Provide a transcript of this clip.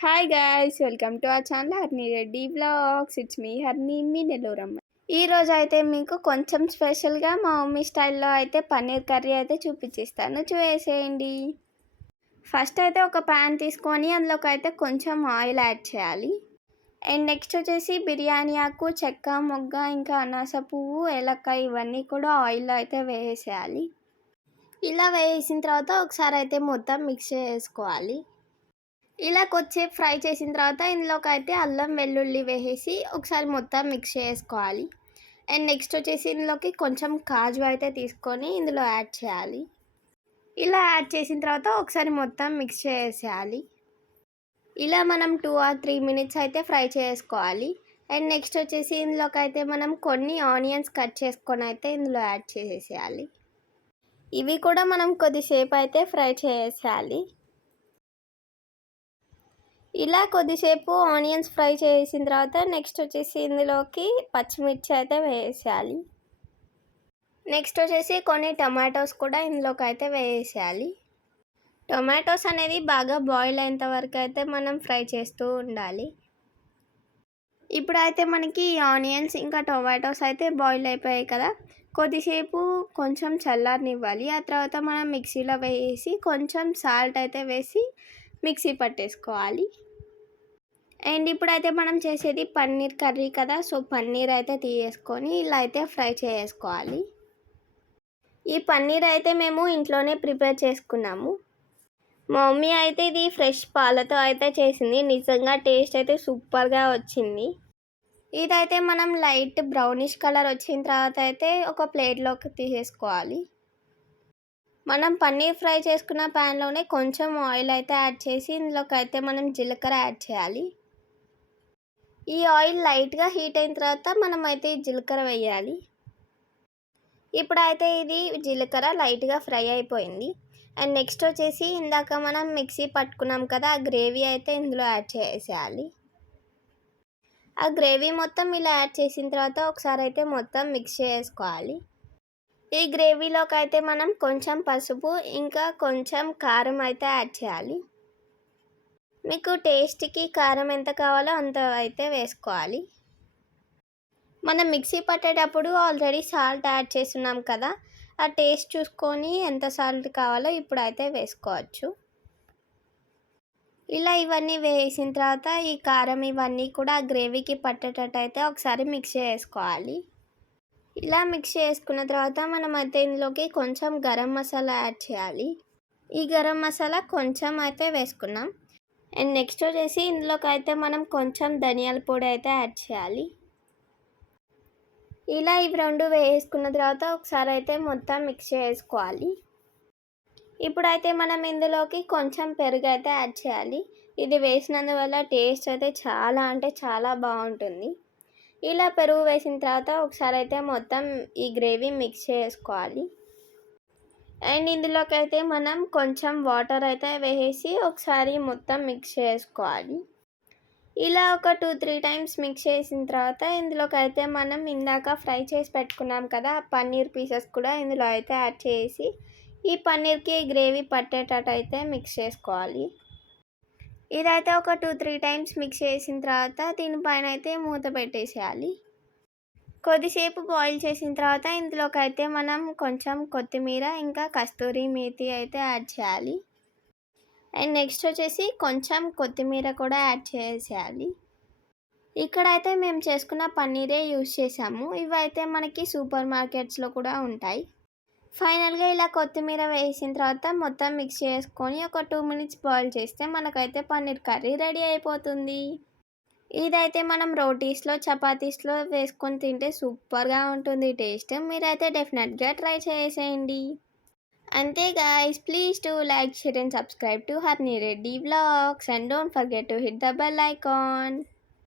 Hi guys, welcome to our channel Harni Reddy vlogs. It's me Harni, మీ నెల్లూరమ్మ. ఈరోజు అయితే మీకు కొంచెం స్పెషల్గా మా మమ్మీ స్టైల్లో అయితే పన్నీర్ కర్రీ అయితే చూపించిస్తాను, చూసేయండి. ఫస్ట్ అయితే ఒక ప్యాన్ తీసుకొని అందులోకి అయితే కొంచెం ఆయిల్ యాడ్ చేయాలి. అండ్ నెక్స్ట్ వచ్చేసి బిర్యానీ ఆకు, చెక్క, మొగ్గ, ఇంకా అనాస పువ్వు, ఏలక్కాయ ఇవన్నీ కూడా ఆయిల్లో అయితే వేసేయాలి. ఇలా వేసిన తర్వాత ఒకసారి అయితే మొత్తం మిక్స్ చేసుకోవాలి. ఇలా కొద్దిసేపు ఫ్రై చేసిన తర్వాత ఇందులోకి అయితే అల్లం వెల్లుల్లి వేసేసి ఒకసారి మొత్తం మిక్స్ చేసుకోవాలి. అండ్ నెక్స్ట్ వచ్చేసి ఇందులోకి కొంచెం కాజు అయితే తీసుకొని ఇందులో యాడ్ చేయాలి. ఇలా యాడ్ చేసిన తర్వాత ఒకసారి మొత్తం మిక్స్ చేసేయాలి. ఇలా మనం 2 or 3 మినిట్స్ అయితే ఫ్రై చేసుకోవాలి. అండ్ నెక్స్ట్ వచ్చేసి ఇందులోకి అయితే మనం కొన్ని ఆనియన్స్ కట్ చేసుకొని అయితే ఇందులో యాడ్ చేసేయాలి. ఇవి కూడా మనం కొద్దిసేపు అయితే ఫ్రై చేసేయాలి. ఇలా కొద్దిసేపు ఆనియన్స్ ఫ్రై చేసిన తర్వాత నెక్స్ట్ వచ్చేసి ఇందులోకి పచ్చిమిర్చి అయితే వేసేయాలి. నెక్స్ట్ వచ్చేసి కొన్ని టమాటోస్ కూడా ఇందులోకి అయితే వేసేయాలి. టొమాటోస్ అనేది బాగా బాయిల్ అయ్యేంత వరకు అయితే మనం ఫ్రై చేస్తూ ఉండాలి. ఇప్పుడైతే మనకి ఆనియన్స్ ఇంకా టొమాటోస్ అయితే బాయిల్ అయిపోయాయి కదా, కొద్దిసేపు కొంచెం చల్లారనివ్వాలి. ఆ తర్వాత మనం మిక్సీలో వేసి కొంచెం సాల్ట్ అయితే వేసి మిక్సీ పట్టేసుకోవాలి. అండ్ ఇప్పుడైతే మనం చేసేది పన్నీర్ కర్రీ కదా, సో పన్నీర్ అయితే తీసేసుకొని ఇలా అయితే ఫ్రై చేసుకోవాలి. ఈ పన్నీర్ అయితే మేము ఇంట్లోనే ప్రిపేర్ చేసుకున్నాము. మా మమ్మీ అయితే ఇది ఫ్రెష్ పాలతో అయితే చేసింది. నిజంగా టేస్ట్ అయితే సూపర్గా వచ్చింది. ఇదైతే మనం లైట్ బ్రౌనిష్ కలర్ వచ్చిన తర్వాత అయితే ఒక ప్లేట్లోకి తీసేసుకోవాలి. మనం పన్నీర్ ఫ్రై చేసుకున్న ప్యాన్లోనే కొంచెం ఆయిల్ అయితే యాడ్ చేసి ఇందులోకి అయితే మనం జీలకర్ర యాడ్ చేయాలి. ఈ ఆయిల్ లైట్గా హీట్ అయిన తర్వాత మనం అయితే ఈ జీలకర్ర వేయాలి. ఇప్పుడైతే ఇది జీలకర్ర లైట్గా ఫ్రై అయిపోయింది. అండ్ నెక్స్ట్ వచ్చేసి ఇందాక మనం మిక్సీ పట్టుకున్నాం కదా, ఆ గ్రేవీ అయితే ఇందులో యాడ్ చేసేయాలి. ఆ గ్రేవీ మొత్తం ఇలా యాడ్ చేసిన తర్వాత ఒకసారి అయితే మొత్తం మిక్స్ చేసుకోవాలి. ఈ గ్రేవీలోకి అయితే మనం కొంచెం పసుపు ఇంకా కొంచెం కారం అయితే యాడ్ చేయాలి. మీకు టేస్ట్కి కారం ఎంత కావాలో అంత అయితే వేసుకోవాలి. మనం మిక్సీ పట్టేటప్పుడు ఆల్రెడీ సాల్ట్ యాడ్ చేస్తున్నాం కదా, ఆ టేస్ట్ చూసుకొని ఎంత సాల్ట్ కావాలో ఇప్పుడైతే వేసుకోవచ్చు. ఇలా ఇవన్నీ వేసిన తర్వాత ఈ కారం ఇవన్నీ కూడా గ్రేవీకి పట్టేటట్టు అయితే ఒకసారి మిక్స్ చేసుకోవాలి. ఇలా మిక్స్ చేసుకున్న తర్వాత మనం అయితే ఇందులోకి కొంచెం గరం మసాలా యాడ్ చేయాలి. ఈ గరం మసాలా కొంచెం అయితే వేసుకున్నాం. అండ్ నెక్స్ట్ వచ్చేసి ఇందులోకి అయితే మనం కొంచెం ధనియాల పొడి అయితే యాడ్ చేయాలి. ఇలా ఇవి రెండు వేసుకున్న తర్వాత ఒకసారి అయితే మొత్తం మిక్స్ చేసుకోవాలి. ఇప్పుడైతే మనం ఇందులోకి కొంచెం పెరుగు అయితే యాడ్ చేయాలి. ఇది వేసినందువల్ల టేస్ట్ అయితే చాలా అంటే చాలా బాగుంటుంది. ఇలా పెరుగు వేసిన తర్వాత ఒకసారి అయితే మొత్తం ఈ గ్రేవీ మిక్స్ చేసుకోవాలి. అండ్ ఇందులోకి అయితే మనం కొంచెం వాటర్ అయితే వేసి ఒకసారి మొత్తం మిక్స్ చేసుకోవాలి. ఇలా ఒక 2-3 టైమ్స్ మిక్స్ చేసిన తర్వాత ఇందులోకి అయితే మనం ఇందాక ఫ్రై చేసి పెట్టుకున్నాం కదా, పన్నీర్ పీసెస్ కూడా ఇందులో అయితే యాడ్ చేసి ఈ పన్నీర్కి గ్రేవీ పట్టేటట్టు అయితే మిక్స్ చేసుకోవాలి. ఇదైతే ఒక 2-3 టైమ్స్ మిక్స్ చేసిన తర్వాత దీనిపైన అయితే మూత పెట్టేసేయాలి. కొద్దిసేపు బాయిల్ చేసిన తర్వాత ఇందులోకి అయితే మనం కొంచెం కొత్తిమీర ఇంకా కస్తూరి మేతి అయితే యాడ్ చేయాలి. అండ్ నెక్స్ట్ వచ్చేసి కొంచెం కొత్తిమీర కూడా యాడ్ చేసేయాలి. ఇక్కడైతే మేము చేసుకున్న పన్నీరే యూజ్ చేసాము. ఇవైతే మనకి సూపర్ మార్కెట్స్లో కూడా ఉంటాయి. ఫైనల్గా ఇలా కొత్తిమీర వేసిన తర్వాత మొత్తం మిక్స్ చేసుకొని ఒక 2 మినిట్స్ బాయిల్ చేస్తే మనకైతే పన్నీర్ కర్రీ రెడీ అయిపోతుంది. ఇదైతే మనం రోటీస్లో చపాతీస్లో వేసుకొని తింటే సూపర్గా ఉంటుంది టేస్ట్. మీరైతే డెఫినెట్గా ట్రై చేసేయండి. అంతే guys, please do like, share and subscribe to Harni Reddy Vlogs and don't forget to hit the bell icon.